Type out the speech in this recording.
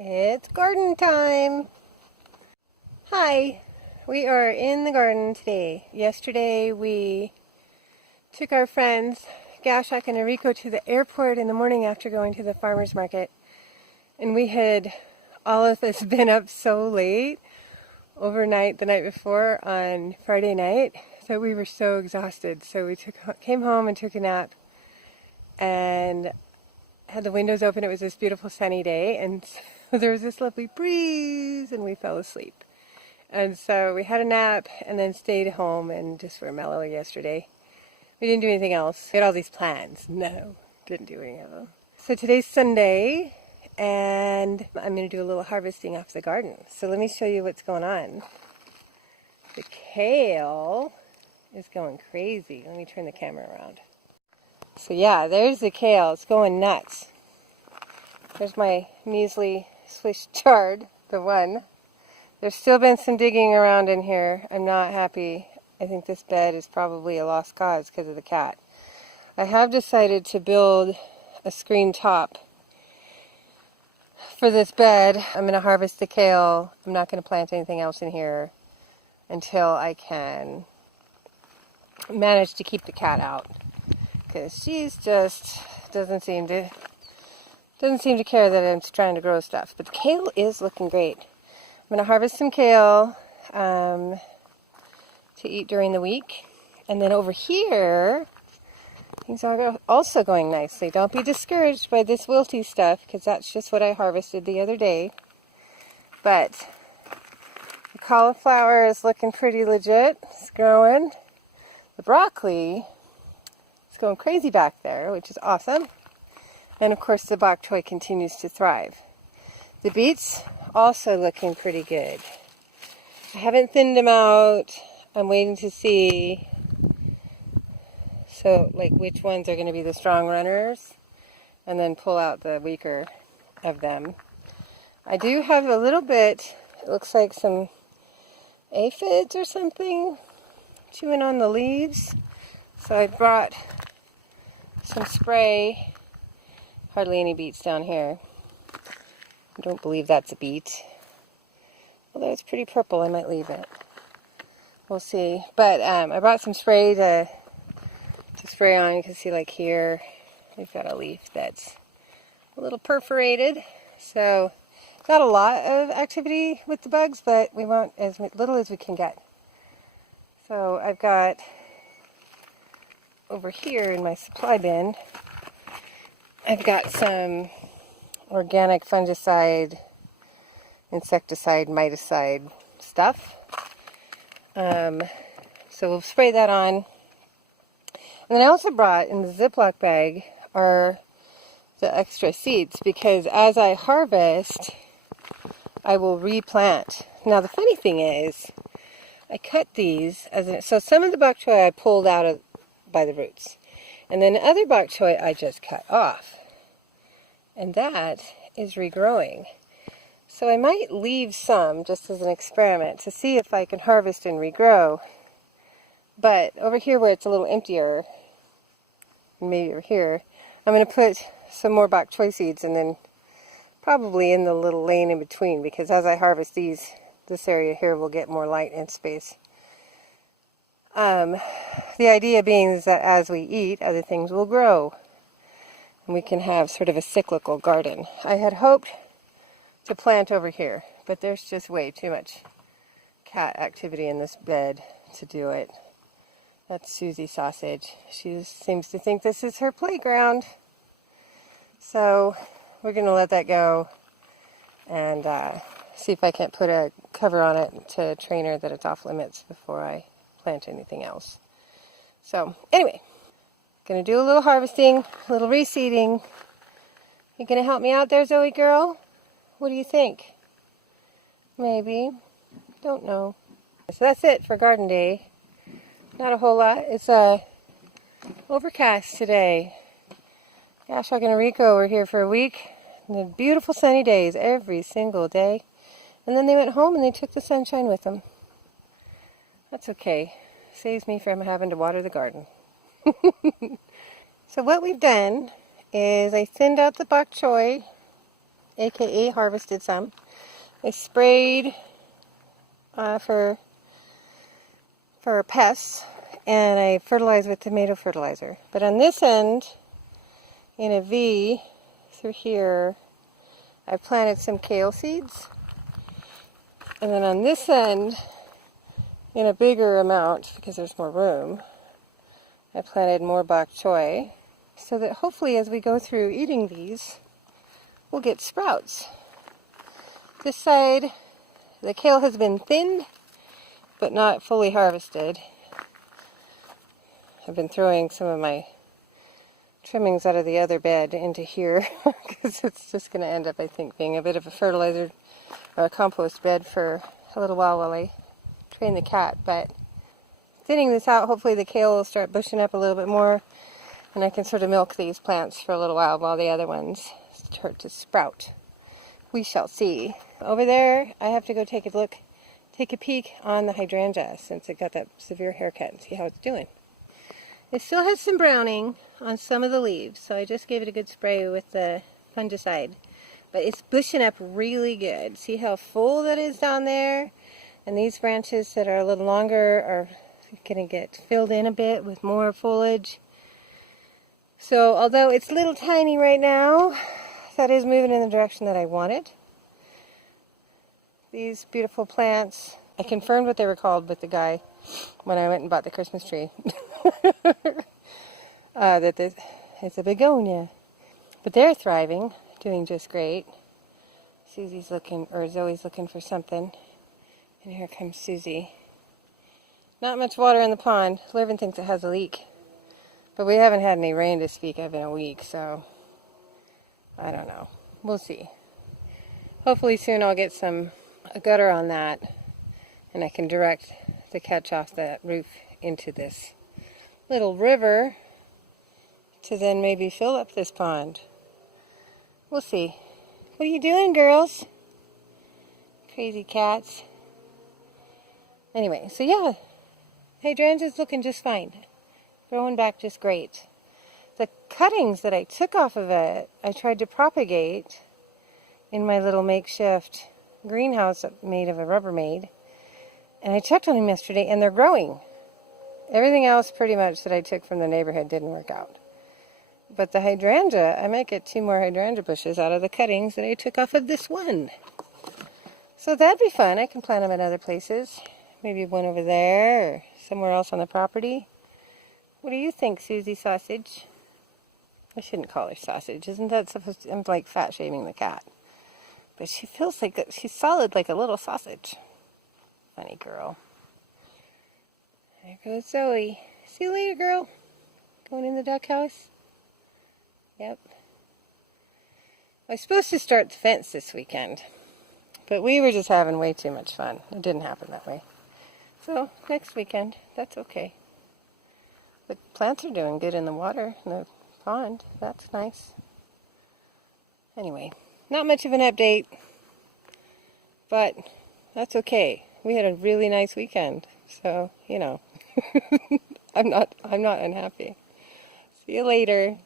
It's garden time. Hi, we are in the garden today. Yesterday we took our friends Gashak and Enrico to the airport in the morning after going to the farmer's market. And we had all of us been up so late overnight the night before on Friday night that we were so exhausted. So we came home and took a nap and had the windows open. It was this beautiful sunny day, and there was this lovely breeze, and we fell asleep. And so we had a nap and then stayed home and just were mellow yesterday. We didn't do anything else. We had all these plans. No, didn't do any of them. So today's Sunday, and I'm going to do a little harvesting off the garden. So let me show you what's going on. The kale is going crazy. Let me turn the camera around. So yeah, there's the kale. It's going nuts. There's my measly Swiss chard, the one. There's still been some digging around in here. I'm not happy. I think this bed is probably a lost cause because of the cat. I have decided to build a screen top for this bed. I'm going to harvest the kale. I'm not going to plant anything else in here until I can manage to keep the cat out. Because she's just doesn't seem to care that I'm trying to grow stuff. But the kale is looking great. I'm going to harvest some kale to eat during the week. And then over here, things are also going nicely. Don't be discouraged by this wilty stuff, because that's just what I harvested the other day. But the cauliflower is looking pretty legit. It's growing. The broccoli is going crazy back there, which is awesome. And of course the bok choy continues to thrive. The beets also looking pretty good. I haven't thinned them out. I'm waiting to see which ones are going to be the strong runners and then pull out the weaker of them. I do have a little bit, it looks like some aphids or something chewing on the leaves. So I brought some spray. Hardly any beets down here. I don't believe that's a beet. Although it's pretty purple, I might leave it. We'll see. But I brought some spray to spray on. You can see like here, we've got a leaf that's a little perforated. So not a lot of activity with the bugs, but we want as little as we can get. So I've got over here in my supply bin, I've got some organic fungicide, insecticide, miticide stuff. So we'll spray that on. And then I also brought in the Ziploc bag are the extra seeds, because as I harvest, I will replant. Now the funny thing is, I cut these, so some of the bok choy I pulled out by the roots. And then other bok choy I just cut off. And that is regrowing. So I might leave some just as an experiment to see if I can harvest and regrow. But over here where it's a little emptier, maybe over here, I'm going to put some more bok choy seeds, and then probably in the little lane in between, because as I harvest these, this area here will get more light and space. The idea being is that as we eat, other things will grow. And we can have sort of a cyclical garden. I had hoped to plant over here, but there's just way too much cat activity in this bed to do it. That's Susie Sausage. She seems to think this is her playground. So we're going to let that go and see if I can't put a cover on it to train her that it's off limits before I plant anything else. So anyway, going to do a little harvesting, a little reseeding. You going to help me out there, Zoe girl? What do you think? Maybe. Don't know. So that's it for garden day. Not a whole lot. It's overcast today. Gosh, and Enrico were here for a week. And had beautiful sunny days every single day. And then they went home and they took the sunshine with them. That's okay. Saves me from having to water the garden. So what we've done is I thinned out the bok choy aka harvested some. I sprayed for pests, and I fertilized with tomato fertilizer. But on this end, in a V through here, I planted some kale seeds. And then on this end, in a bigger amount, because there's more room, I planted more bok choy, so that hopefully as we go through eating these, we'll get sprouts. This side, the kale has been thinned, but not fully harvested. I've been throwing some of my trimmings out of the other bed into here, because it's just going to end up, I think, being a bit of a fertilizer or a compost bed for a little while I train the cat. But thinning this out, hopefully the kale will start bushing up a little bit more, and I can sort of milk these plants for a little while the other ones start to sprout. We shall see. Over there, I have to go take a peek on the hydrangea, since it got that severe haircut, and see how it's doing. It still has some browning on some of the leaves, so I just gave it a good spray with the fungicide. But it's bushing up really good. See how full that is down there? And these branches that are a little longer are going to get filled in a bit with more foliage. So although it's little tiny right now, that is moving in the direction that I wanted. These beautiful plants, I confirmed what they were called with the guy when I went and bought the Christmas tree. That this it's a begonia. But they're thriving, doing just great. Susie's looking, or Zoe's looking for something. And here comes Susie. Not much water in the pond. Lurvin thinks it has a leak. But we haven't had any rain to speak of in a week, so I don't know. We'll see. Hopefully soon I'll get a gutter on that, and I can direct the catch off the roof into this little river to then maybe fill up this pond. We'll see. What are you doing, girls? Crazy cats. Anyway, so yeah, hydrangea's looking just fine. Growing back just great. The cuttings that I took off of it, I tried to propagate in my little makeshift greenhouse made of a Rubbermaid. And I checked on them yesterday, and they're growing. Everything else pretty much that I took from the neighborhood didn't work out. But the hydrangea, I might get 2 more hydrangea bushes out of the cuttings that I took off of this one. So that'd be fun. I can plant them in other places. Maybe one over there or somewhere else on the property. What do you think, Susie Sausage? I shouldn't call her Sausage. Isn't that supposed to... I'm like fat shaming the cat. But she feels like she's solid like a little sausage. Funny girl. There goes Zoe. See you later, girl. Going in the duck house? Yep. I was supposed to start the fence this weekend, but we were just having way too much fun. It didn't happen that way. So, next weekend, that's okay. The plants are doing good in the water, in the pond. That's nice. Anyway, not much of an update, but that's okay. We had a really nice weekend, so, you know, I'm not unhappy. See you later.